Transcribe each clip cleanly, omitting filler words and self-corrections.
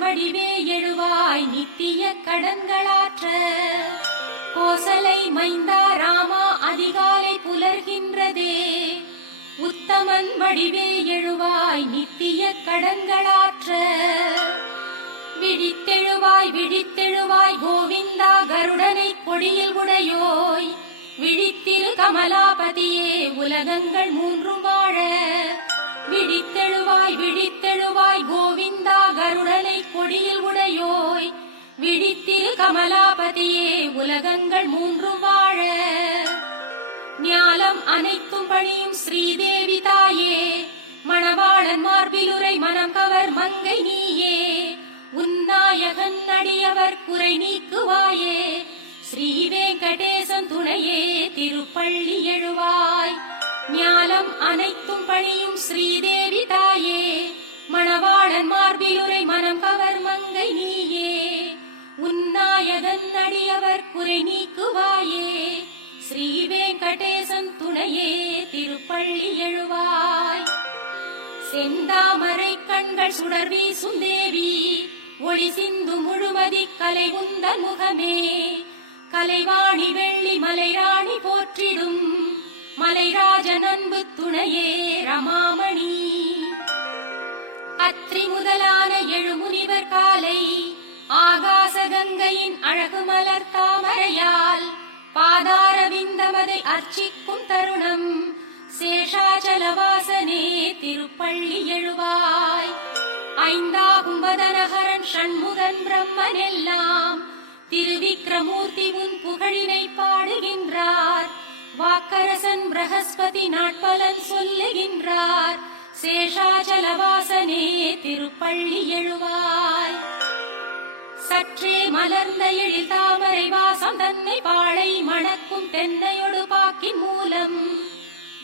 வடிவே எழுவாய் நித்திய கடன்களாற்ற. கோசலை மைந்தா ராமா அதிகாலை புலர்கின்றதே. உத்தமன் வடிவே எழுவாய் நித்திய கடன்களாற்ற. விழித்தெழுவாய் விழித்தெழுவாய் கோவிந்தா கருடனை கொடியில் உடையோய். விழித்திரு கமலாபதியே உலகங்கள் மூன்றும் வாழ. விழித்தெழுவாய் விழித்தெழுவாய் கோவிந்தா கருடனை கொடியில் உடையோய். விழித்திரு கமலாபதியே உலகங்கள் மூன்றும் வாழ. ஞாலம் அனைத்தும் பணியும் ஸ்ரீதேவி தாயே. மணவாளன் மார்பிலுரை மனம் கவர் மங்கை நீயே. உன்னாயகன் அடியவர் குறை நீக்குவாயே. ஸ்ரீ வெங்கடேசன் துணையே திருப்பள்ளி எழுவாய். ஞாலம் அனைத்தும் பணியும் ஸ்ரீதேவி தாயே. மணவாளன் மார்பிலுரை மனம் கவர் மங்கை நீயே. உன்னாயகன் அடியவர் குறை நீக்குவாயே. ஸ்ரீ வெங்கடேசன் துணையே திருப்பள்ளி எழுவாய். செந்தாமரை கண்கள் சுடர் வீசும் தேவி. ஒளி சிந்து முழுமதி கலை உந்தன் முகமே. கலைவாணி வெள்ளி மலைராணி போற்றிடும். மலைராஜன் அன்பு துணையே ரமாமணி. அத்ரி முதலான எழுமுனிவர் காலை. ஆகாச கங்கையின் அழகு மலர் தாமரையால். பாதார விந்தமதை அர்ச்சிக்கும் தருணம். சேஷாச்சலவாசனே திருப்பள்ளி எழுவாய். ஐந்தாகும் வதனஹரன் ஷண்முகன் பிரம்மன் எல்லாம். திருவிக்ரமூர்த்தி உன் புகழினை பாடுகின்றார். வாக்கரசன் பிரகஸ்பதி நாட்பலன் சொல்லுகின்றார். சேஷாச்சலவாசனே திருப்பள்ளி எழுவாய். சற்றே மலர்ந்த எழில் தாமரை வாசம் தன்னை பாழை மணக்கும் தென்னையொடு பாக்கின் மூலம்.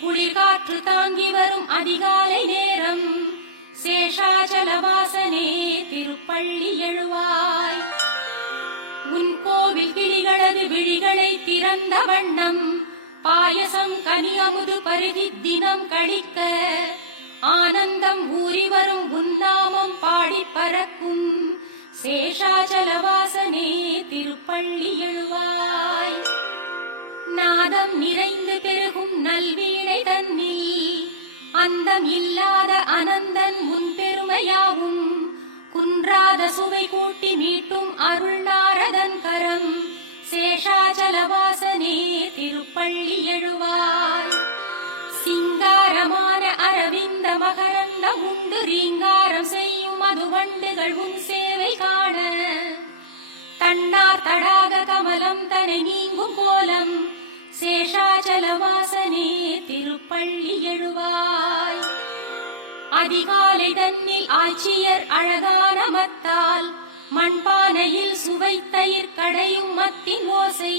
குளிர்காற்று தாங்கி வரும் அதிகாலை நேரம். சேஷாச்சலவாசனே திருப்பள்ளி எழுவாய். உன் கோவில் கிளிகளது விழிகளை திறந்த வண்ணம். பாயசம் கனியமுது பருகி தினம் கழிக்க. ஆனந்தம் ஊறி வரும் உன்னாமம் பாடி பறக்கும். சேஷாச்சலவாசனே திருப்பள்ளி எழுவாய். நாதம் நிறைந்து பெருகும் நல்வீணை தன்னில். அந்தம் இல்லாத அனந்தன் முன் பெருமையாவும். குன்றாத சுவை கூட்டி மீட்டும் அருள் நாரதன் கரம். சேஷாச்சலவாசனே திருப்பள்ளி எழுவாய். சிங்காரமான அரவிந்த மகரந்தம் உண்டு ரீங்காரம் செய்யும் மதுவண்டுகள் உன் சேவை காண. தன்னார் தடாக கமலம் தனை நீங்கும் கோலம். சேஷாச்சலவாசனே திருப்பள்ளி எழுவாய். அதிகாலை தன்னில் ஆட்சியர் அழகான மத்தால். மண்பானையில் சுவை தயிர் கடையும் மத்தின் ஓசை.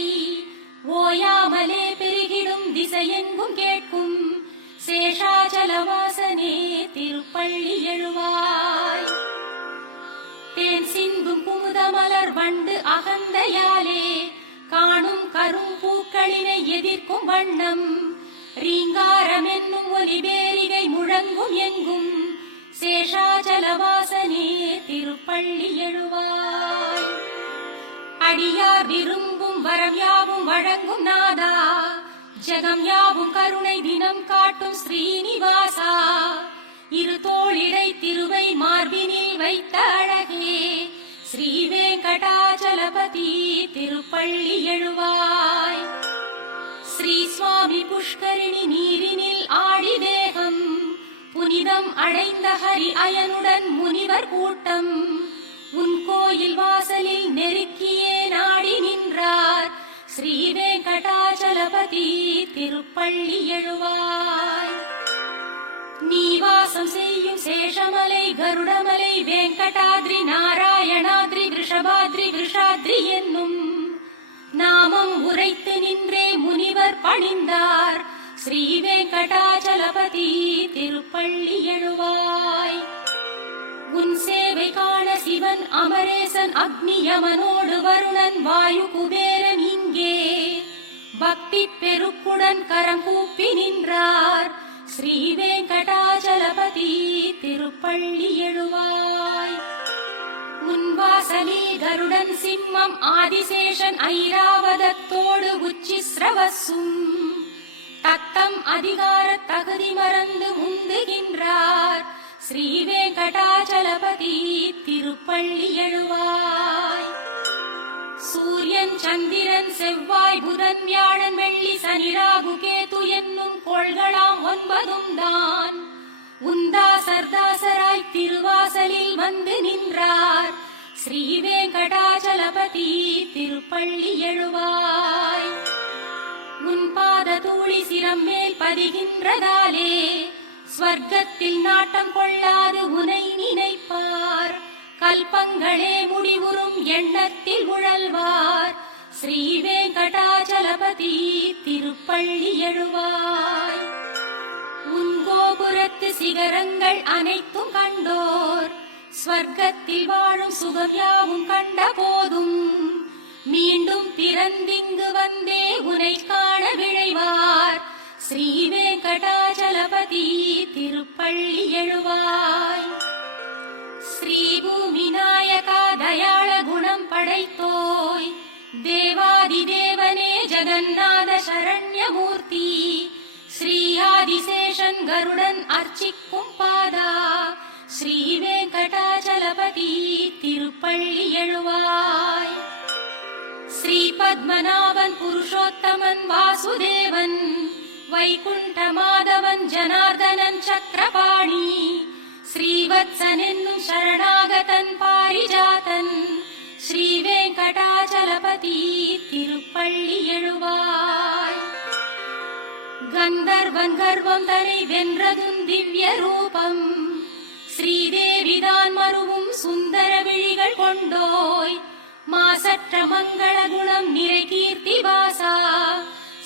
ஓயாமலே பெருகிடும் திசையெங்கும் கேட்கும். சேஷாச்சலவாசனே திருப்பள்ளி எழுவாய். தேன் சிந்தும் குமுத மலர் வண்டு அகந்தையாலே. காணும் கரும் பூக்களினை எதிர்க்கும் வண்ணம். ரீங்காரம் என்னும் ஒலிபேரிகை முழங்கும் எங்கும். சேஷாச்சலவாசனே திருப்பள்ளி எழுவாய். அடியார் விரும்பும் வரம் யாவும் வழங்கும் நாதா. ஜகம் யாவும் கருணை தினம் காட்டும் ஸ்ரீனிவாசா. இரு தோளிடை திருவை மார்பினில் வைத்த அழகே. ஸ்ரீ வெங்கடாச்சலபதி திருப்பள்ளி எழுவாய். ஸ்ரீ சுவாமி புஷ்கரிணி நீரினில் ஆடி தேகம். புனிதம் அடைந்த ஹரி அயனுடன் முனிவர் கூட்டம். உன் கோயில் வாசலில் நெருக்கியே நாடி நின்றார். ஸ்ரீ வெங்கடாச்சலபதி திருப்பள்ளி எழுவாய். நீ வாசம் செய்யும் சேஷமலை கருடமலை வெங்கடாத்ரி நாராயணாத்ரி விஷபாத்ரி விஷாத்ரி என்னும் நாமம் உரைத்து நின்றே முனிவர் பணிந்தார். ஸ்ரீ வெங்கடாச்சலபதி திருப்பள்ளி எழுவாய். உன் சேவை காண சிவன் அமரேசன் அக்னி யமனோடு வருணன் வாயு குபேரன் இங்கே. பக்தி பெருக்குடன் கரம் கூப்பி நின்றார். ஸ்ரீ வெங்கடாச்சலபதி திருப்பள்ளி எழுவாய். முன்வாசலில் கருடன் சிம்மம் ஆதிசேஷன் ஐராவதத்தோடு உச்சி ஸ்ரவசும் தத்தம் அதிகார தகுதி மறந்து முந்துகின்றார் ஸ்ரீ வெங்கடாச்சலபதி திருப்பள்ளி எழுவாய். சூரியன் சந்திரன் செவ்வாய் புதன் வியாழன் வெள்ளி சனி ராகு கேது என்னும் கோள்களாம் 9 தான் உந்தாசர்தாசராய் திருவாசலில் வந்து நின்றார் ஸ்ரீ வெங்கடாச்சலபதி திருப்பள்ளி எழுவாய். முன்பாத தூளி சிரம் மேல் பதிகின்றதாலே ஸ்வர்க்கத்தில் நாட்டம் கொள்ளாது உனை நினைப்பார் கல்பங்களே முடிவுறும் எண்ணத்தில் உழல்வார் ஸ்ரீ வெங்கடாச்சலபதி திருப்பள்ளி எழுவாய். உன் கோபுரத்து சிகரங்கள் அனைத்தும் கண்டோர் ஸ்வர்க்கத்தில் வாழும் சுகம் யாவும் கண்ட போதும் மீண்டும் பிறந்திங்கு வந்தே உனை காண விழைவார் ஸ்ரீ வெங்கடாச்சலபதி திருப்பள்ளி எழுவாய். ஸ்ரீ பூமி நாயகா தயாள குணம் படைத்தோய் தேவாதி தேவனே ஜெகநாத சரண்யமூர்த்தி ஸ்ரீ ஆதிசேஷன் கருடன் அர்ச்சிக்கும் பாதா ஸ்ரீ வெங்கடாச்சலபதி திருப்பள்ளி எழுவாய். ஸ்ரீ பத்மநாபன் புருஷோத்தமன் வாசுதேவன் வைகுண்ட மாதவன் ஜனார்தனன் சக்கரபாணி ஸ்ரீவத்சன் என்னும் சரணாகதன் பாரிஜாதன் ஸ்ரீ வெங்கடாச்சலபதி திருப்பள்ளி எழுவாய். கந்தர்வன் கர்வம் தனை வென்றதும் திவ்ய ரூபம் ஸ்ரீதேவிதான் மருவும் சுந்தர விழிகள் கொண்டோய் மாசற்ற மங்கள குணம் நிறை கீர்த்தி வாசா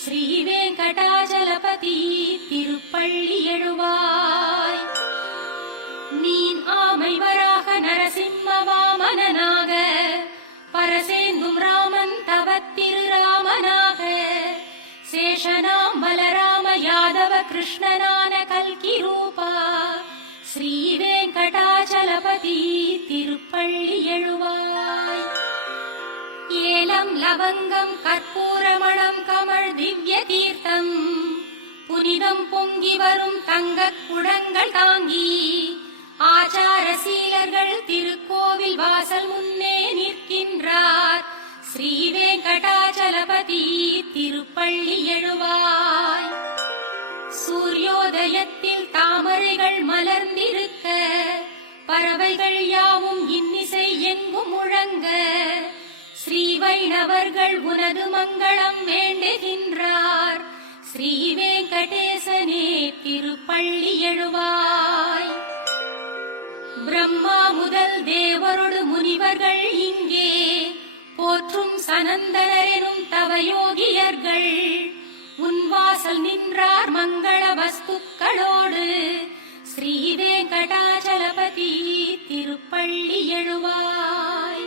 ஸ்ரீ வெங்கடாச்சலபதி திருப்பள்ளி எழுவாய். மீன் ஆமை வராக நரசிம்ம வாமனனாக பரசேந்தும் ராமன் தவத்திரு ராமனாக சேஷனாம் பலராம யாதவ கிருஷ்ணனான கல்கி ரூபா ஸ்ரீ வெங்கடாச்சலபதி திருப்பள்ளி எழுவாய். ஏலம் லவங்கம் கற்பூரமணம் கமழ் திவ்ய தீர்த்தம் புனிதம் பொங்கி வரும் தங்கக் குடங்கள் தாங்கி ஆச்சார சீலர்கள் திருக்கோவில் வாசல் முன்னே நிற்கின்றார் ஸ்ரீ வெங்கடாச்சலபதி திருப்பள்ளி எழுவாய். சூரியோதயத்தில் தாமரைகள் மலர்ந்திருக்க பறவைகள் யாவும் இன்னிசை எங்கும் முழங்க ஸ்ரீ வைணவர்கள் உனது மங்களம் வேண்டுகின்றார் ஸ்ரீ வெங்கடேசனே திருப்பள்ளி எழுவாய். பிரம்மா முதல் தேவரோடு முனிவர்கள் இங்கே போற்றும் சனந்தனரெனும் தவயோகியர்கள் உன் வாசல் நின்றார் மங்கள வஸ்துக்களோடு ஸ்ரீ வெங்கடாச்சலபதி திருப்பள்ளி எழுவாய்.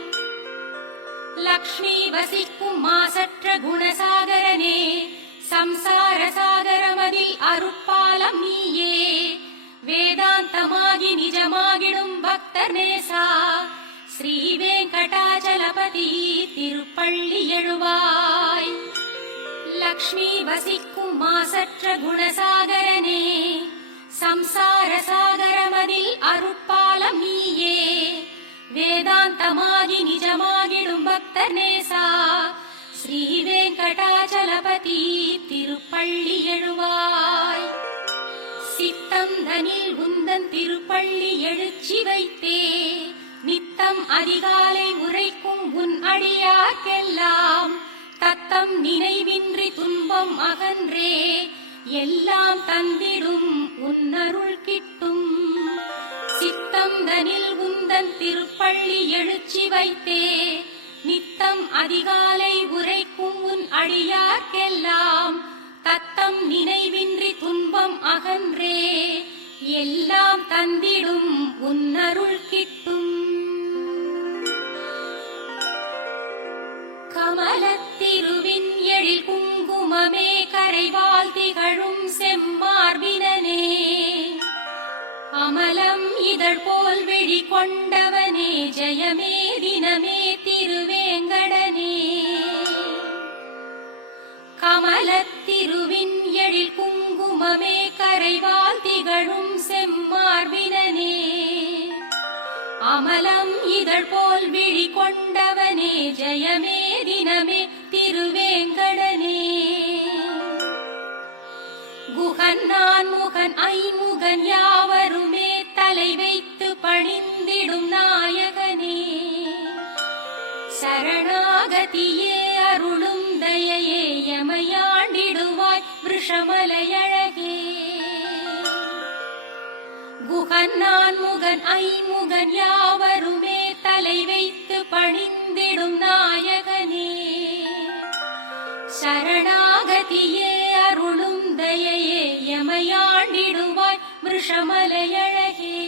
லக்ஷ்மி வசிக்கும் மாசற்ற குணசாகரனே சம்சார சாகரமதில் அருட்பாலம் நீயே வேதாந்தமாகி நிஜமாகிடும் பக்தர் நேசா ஸ்ரீ வெங்கடாச்சலபதி திருப்பள்ளி எழுவாய். லக்ஷ்மி வசிக்கும் மாசற்ற குணசாகரனே சம்சார சாகரமதில் அருட்பாலம் நீயே வேதாந்தமாகி நிஜமாகிடும் பக்தர் நேசா ஸ்ரீ வெங்கடாச்சலபதி திருப்பள்ளி எழுவாய். சித்தம் தனில் உந்தன் திருப்பள்ளி எழுச்சி வைத்தே நித்தம் அதிகாலை உரைக்கும் உன் அடியார்க்கெல்லாம் தத்தம் நினைவின்றி துன்பம் அகன்றே எல்லாம் தந்திடும் உன்னருள் கிட்டும். சித்தம் தனில் உந்தன் திருப்பள்ளி எழுச்சி வைத்தே நித்தம் அதிகாலை உரைக்கும் உன் அடியார்க்கெல்லாம் தத்தம் நினைவின்றி துன்பம் அகன்றே எல்லாம் தந்திடும் உன்னருள் கிட்டும். கமலத்திருவின் எழில் குங்குமமே கரைவால் திகழும் செம்மார்பினனே அமலம் இதழ் போல் விழி கொண்டவனே ஜெயமே தினமே திருவேங்கடனே. கமலத்திருவின் எழில் குங்குமமே கரைவால் திகழும் செம்மார்பினனே. அமலம் இதழ் போல் விழி கொண்டவனே ஜெயமே தினமே திருவேங்கடனே. குகன் நான் முகன் ஐமுகன் யாவருமே தலை வைத்து பணிந்திடும் நாயகனே. சரணாகதியே அருளும் தயையே எமையாண்டிடுவாய் விஷமலையழகே. குகன் நான் முகன் ஐமுகன் யாவருமே தலை வைத்து பணிந்திடும் நாயகனே. சரணாகதியே அருளும் தயையே எமையாண்டிடுவாய் விஷமலையழகே.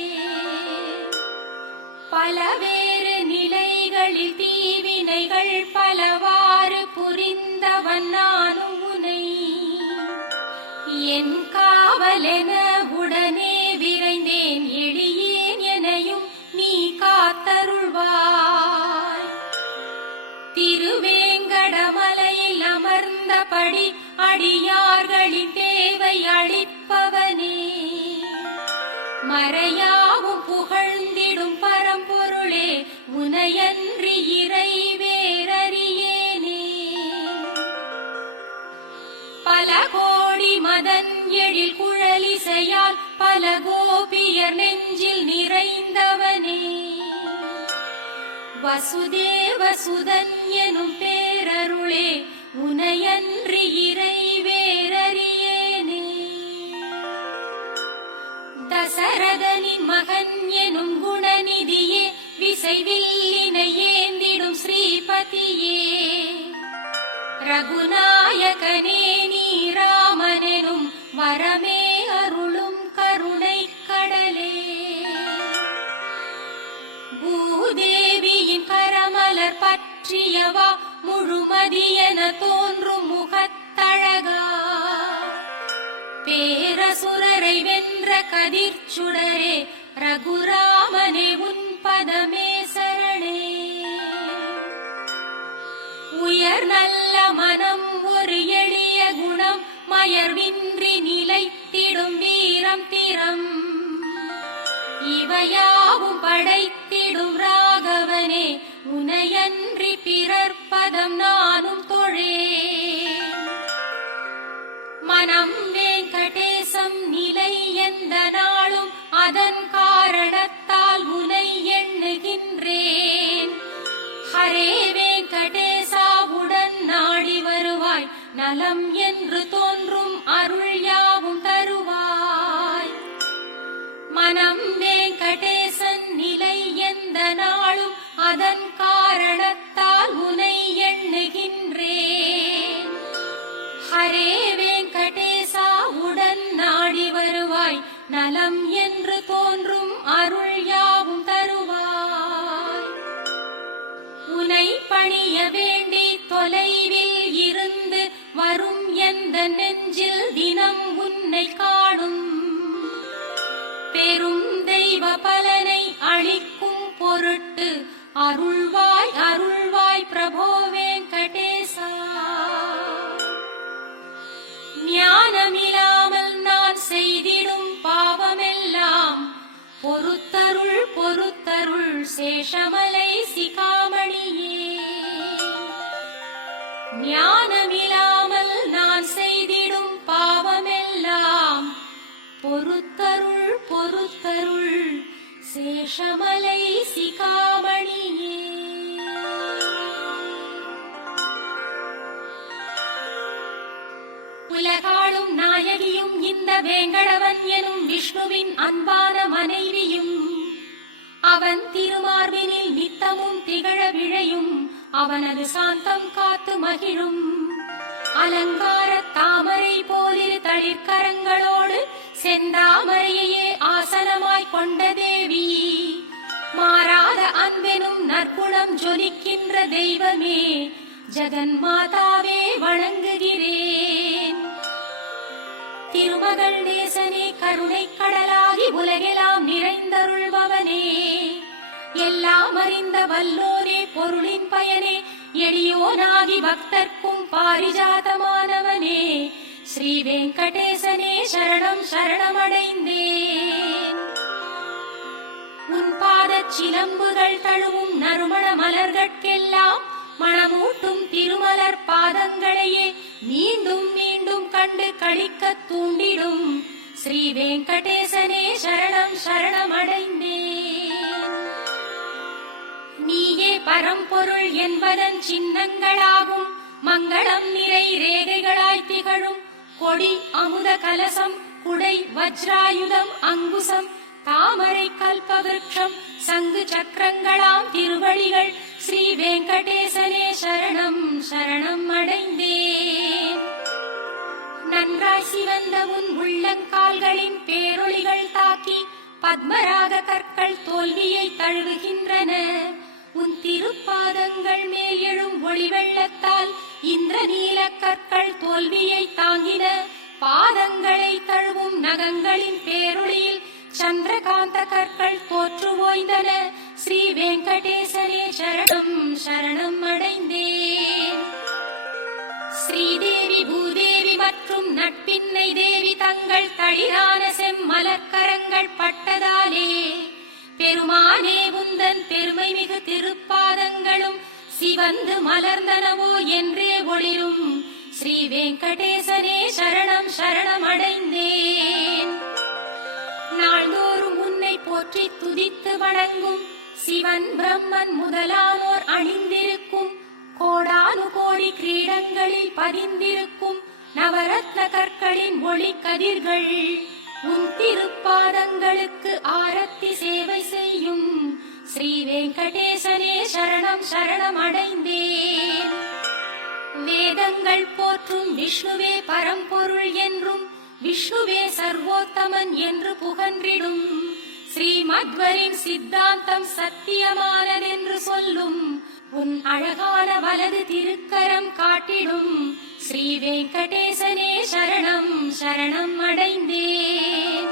பலவேறு நிலைகளில் தீவினைகள் பலவாறு புரிந்தவன் நானும் உனை. என் காவலென உடனே விரைந்தேன் எளியேன் எனையும் நீ காத்தருள்வாய். திருவேங்கடமலையில் அமர்ந்தபடி அடியார்களின் தேவை அளிப்பவனே. மறையாவும் புகழ்ந்திடும் பரம்பொருளே உனையன்றி இறை வேறறியேனே. பல கோடி மதன் எழில் குழலிசையால் பல கோபியர் நெஞ்சில் நிறைந்தவனே. வசுதேவ சுதன் எனும் பேரருளே உனையன்றி இறை வேறறியேனே. தசரதனின் மகன் எனும் குணநிதியே விசைவில்லினை ஏந்திடும் ஸ்ரீபதியே. ரகுநாயகனே நீ ராமனெனும் வரமே அருளும் கருணை கடலே. பூதேவியின் கரமலர் பற்றியவா முழுமதியென தோன்றும் முகத்தழகா. பேரசுரரை வென்ற கதிர்ச்சுடரே ரகுராமனே உன் பதமே சரணே. உயர் நல்ல மனம் ஒரு எளிய குணம் மயர்வின்றி நிலைத்திடும் வீரம் திறம். இவையாவும் படைத்திடும் ராகவனே உனையன்றி பிறர் பதம் நானும் தொழேன். மனம் வெங்கடேசம் நிலை எந்த நாளும் அதன் காரணத்தால் உனை எண்ணுகின்றேன். ஹரே வெங்கடேசாவுடன் நாடி வருவாய் நலம் என்று தோன்றும் அருள் யாவும் தருவாய். மனம் வெங்கடேசன் நிலை எந்த நாளும் அதன் காரணத்தால் உனை எண்ணுகின்றேன். ஹரே வெங்கடேசாவுடன் நாடி வருவாய் நலம் என்று தோன்றும் அருள் யாவும் தருவாய். உனை பணிய வேண்டி தொலைவில் இருந்து வரும் எந்த நெஞ்சில் தினம் உன்னை காணும். பெரும் தெய்வ பலனை அளிக்கும் பொருட்டு அருள்வாய் அருள்வாய் பிரபோ வெங்கடேசா. ஞானமில்லாமல் நான் செய்திடும் பாவமெல்லாம் பொறுத்தருள் பொறுத்தருள் சேஷமலை சிகாமணியே. ஞானமில்லாமல் நான் செய்திடும் பாவமெல்லாம் பொறுத்தருள் பொறுத்தருள் சேஷமலை சிகாமணியே. உலகாளும் நாயகியும் இந்த வேங்கடவன் எனும் விஷ்ணுவின் அன்பான மனைவியும். அவன் திருமார்பினில் நித்தமும் திகழ விழையும் அவனது சாந்தம் காத்து மகிழும். அலங்கார தாமரை போலிரு தளிர்கரங்களோடு செந்தாமரையே ஆசனமாய் கொண்ட தேவி. மாறாத அன்பெனும் நற்குணம் ஜொலிக்கின்ற தெய்வமே ஜெகன் மாதாவே வணங்குகிறேன். திருமகள் நேசனே கருணை கடலாகி உலகெல்லாம் நிறைந்தருள்பவனே. எல்லாம் அறிந்த வல்லோனே பொருளின் பயனே எளியோனாகி பக்தர்க்கும் பாரிஜாதமானவனே ஸ்ரீ வெங்கடேசனே சரணம் சரணமடைந்தேன். உன் பாதச் சிலம்புகள் தழுவும் நறுமண மலர்கட்கெல்லாம் மணமூட்டும் திருமலர் பாதங்களையே மீண்டும் மீண்டும் கண்டு களிக்கத் தூண்டிடும் ஸ்ரீ வெங்கடேசனே சரணம் சரணமடைந்தேன். நீயே பரம்பொருள் என்பதன் சின்னங்களாகும் மங்களம் நிறை ரேகைகளாய் திகழும் கொடி அமுத கலசம் குடை வஜ்ராயுதம் அங்குசம் தாமரை கல்பவிருட்சம் சங்கு சக்கரங்களாம் திருவடிகள் ஸ்ரீ வெங்கடேசனே சரணம் சரணம் அடைந்தேன். நன்றாய் சிவந்த உன் உள்ளங்கால்களின் பேரொளிகள் தாக்கி பத்மராக கற்கள் தோல்வியை தழுவுகின்றன. உன் திருப்பாதங்கள் மேல் எழும் ஒளி வெள்ளத்தால் இந்திரநீல கற்கள் தோல்வியை தாங்கின. பாதங்களை தழுவும் நகங்களின் பேரொளியில் சந்திரகாந்த கற்கள் தோற்று ஓய்ந்தன. ஸ்ரீ வெங்கடேசனே சரணம் சரணம் அடைந்தேன். ஸ்ரீதேவி பூதேவி மற்றும் நட்பின்னை தேவி தங்கள் தளிரான செம்மலர்கரங்கள் பட்டதாலே பெருமானே உந்தன் பெருமை மிகு திருப்பாதங்களும் சிவந்து மலர்ந்தனவோ என்றே ஒளிரும் ஸ்ரீ வெங்கடேசனே சரணம் சரணம் அடைந்தேன். நாள்தோறும் உன்னை போற்றி துதித்து வணங்கும் சிவன் பிரம்மன் முதலானோர் அணிந்திருக்கும் கோடானு கோடி கிரீடங்களில் பதிந்திருக்கும் நவரத்ன கற்களின் ஒளி கதிர்கள் உன் திருப்பாதங்களுக்கு ஆரத்தி சேவை செய்யும் ஸ்ரீ வெங்கடேசனே சரணம் சரணம் அடைந்தேன். வேதங்கள் போற்றும் விஷ்ணுவே பரம்பொருள் என்றும் விஷ்ணுவே சர்வோத்தமன் என்று புகன்றிடும் ஸ்ரீமத்வரின் சித்தாந்தம் சத்தியமானதென்று சொல்லும் உன் அழகான வலது திருக்கரம் காட்டிடும் ஸ்ரீ வெங்கடேசனே சரணம் சரணம் அடைந்தேன்.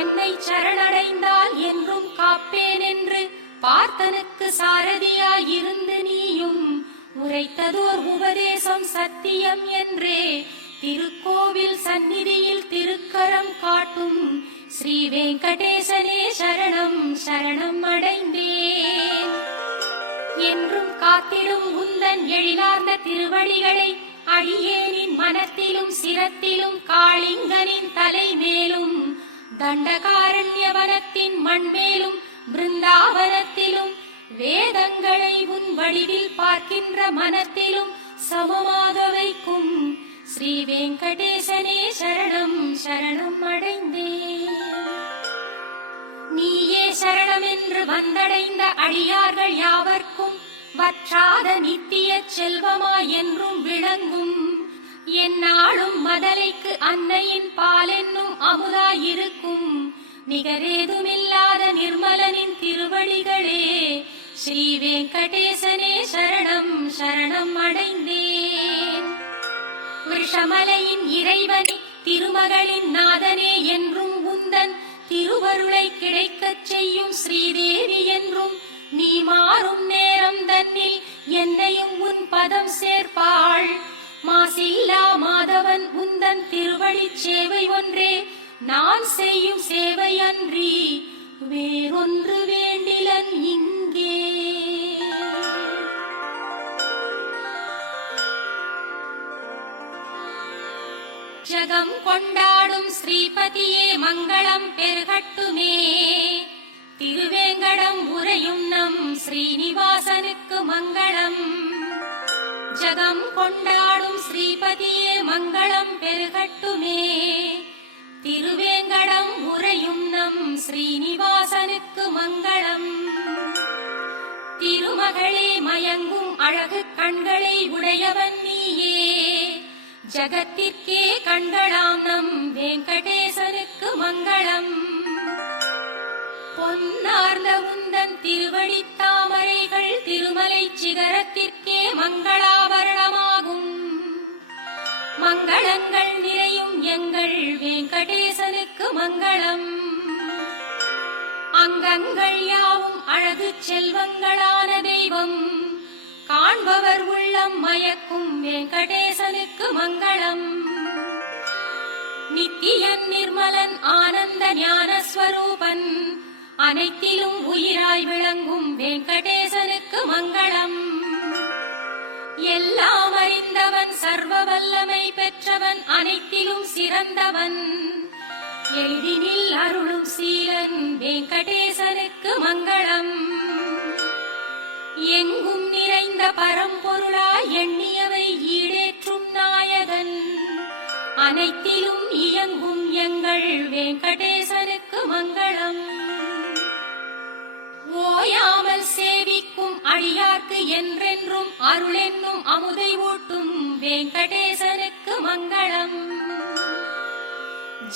என்னை சரணடைந்தால் என்றும் காப்பேன் என்று பார்த்தனுக்கு சாரதியாயிருந்து நீயும் உரைத்ததோர் உபதேசம் சத்தியம் என்றே திருக்கோவில் சந்நிதியில் திருக்கரம் காட்டும் ஸ்ரீ வெங்கடேசனே சரணம் சரணம் அடைந்தேன். என்றும் காத்திடும் உந்தன் எழிலார்ந்த திருவடிகளை அடியேனின் மனத்திலும் சிரத்திலும் காளிங்கனின் தலை மேலும் தண்டகாரண்யவனத்தின் மண்மேலும் பிருந்தாவனத்திலும் வேதங்களை உன் வடிவில் பார்க்கின்ற மனத்திலும் சமமாக வைக்கும் ஸ்ரீ வெங்கடேசனே சரணம் சரணம் அடைந்தேன். நீயே சரணம் என்று வந்தடைந்த அடியார்கள் யாவர்க்கும் வற்றாத நித்திய செல்வமாய் என்றும் விளங்கும் எந்நாளும் மதலைக்கு அன்னையின் பாலென்னும் அமுதாயிருக்கும் நிகரேதுமில்லாத நிர்மலனின் திருவடிகளே ஸ்ரீ வெங்கடேசனே சரணம் சரணம் அடைந்தேன். விஷமலையின் இறைவனே திருமகளின் நாதனே என்றும் உந்தன் திருவருளை கிடைக்கச் செய்யும் ஸ்ரீதேவி என்றும் நீ மாறும் நேரம் தன்னில் என்னையும் உன் பதம் சேர்ப்பாள். மாசில்லா மாதவன் உந்தன் திருவடிச் சேவை ஒன்றே நான் செய்யும் சேவை அன்றி வேறொன்று வேண்டிலன் இங்கே. ஜகம் கொண்டாடும் ஸ்ரீபதியே மங்களம் பெருகட்டுமே. திருவேங்கடம் உரையும் நம் ஸ்ரீனிவாசனுக்கு மங்களம். ஜகம் கொண்டாடும் ஸ்ரீபதியே மங்களம் பெருகட்டுமே. திருவேங்கடம் உரையும் நம் ஸ்ரீனிவாசனுக்கு மங்களம். திருமகளே மயங்கும் அழகு கண்களை உடையவன் நீயே. ஜகத்திற்கே கண்களாம் நம் வெங்கடேசனுக்கு மங்களம். பொன்னார்ந்த உந்தன் திருவடித் தாமரைகள் திருமலை சிகரத்திற்கே மங்களாபரணமாகும். மங்களங்கள் நிறையும் எங்கள் வெங்கடேசனுக்கு மங்களம். அங்கங்கள் யாவும் அழகு செல்வங்களான தெய்வம் காண்பவர் உள்ளம் மயக்கும் வெங்கடேசனுக்கு மங்களம். நித்தியன் நிர்மலன் ஆனந்த ஞானஸ்வரூபன் அனைத்திலும் உயிராய் விளங்கும் வெங்கடேசனுக்கு மங்களம். எல்லாம் அறிந்தவன் சர்வ வல்லமை பெற்றவன் அனைத்திலும் சிறந்தவன் எளிதினில் அருளும் சீலன் வெங்கடேசனுக்கு மங்களம். எங்கும் நிறைந்த பரம்பொருளாய் எண்ணியவை ஈடேற்றும் நாயகன் அனைத்திலும் இயங்கும் எங்கள் வெங்கடேசனுக்கு மங்களம். ஓயாமல் சேவிக்கும் அடியார்க்கு என்றென்றும் அருளென்னும் அமுதை ஊட்டும் வெங்கடேசனுக்கு மங்களம்.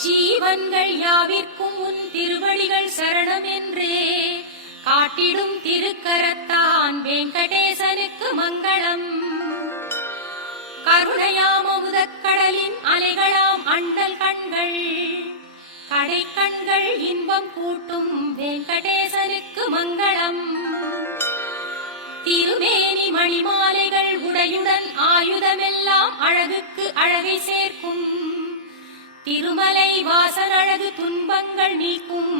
ஜீவன்கள் யாவிற்கும் உன் திருவடிகள் சரணம் என்றே காட்டிடும் திருக்கரத்தான் வெங்கடேசனுக்கு மங்களம். கருணையாம் அமுதக்கடலின் அலைகளாம் அண்டல் கண்கள் கடைக்கண்கள் இன்பம் கூட்டும் வெங்கடேசனுக்கு மங்களம். திருமேனி மணிமாலைகள் உடையுடன் ஆயுதமெல்லாம் அழகுக்கு அழகை சேர்க்கும் திருமலை வாசன் அழகு துன்பங்கள் நீக்கும்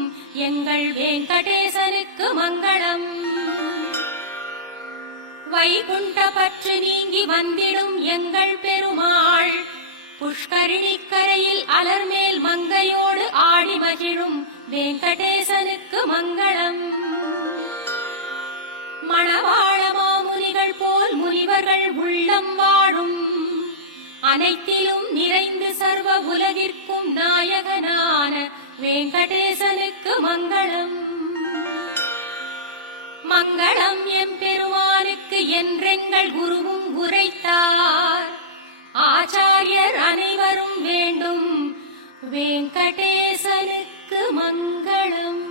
எங்கள் வெங்கடேசனுக்கு மங்களம். வைகுண்ட பற்று நீங்கி வந்திடும் எங்கள் பெருமாள் புஷ்கரிணி கரையில் அலர்மேல் மங்கையோடு ஆடி மகிழும் வெங்கடேசனுக்கு மங்களம். மணவாள மாமுனிகள் போல் முனிவர்கள் உள்ளம் வாழும் அனைத்திலும் நிறைந்து சர்வ உலகிற்கும் நாயகனான வெங்கடேசனுக்கு மங்களம். மங்களம் எம்பெருமானுக்கு என்றெங்கள் குருவும் உரைத்தார். ஆச்சாரியர் அனைவரும் வேண்டும் வெங்கடேசனுக்கு மங்களம்.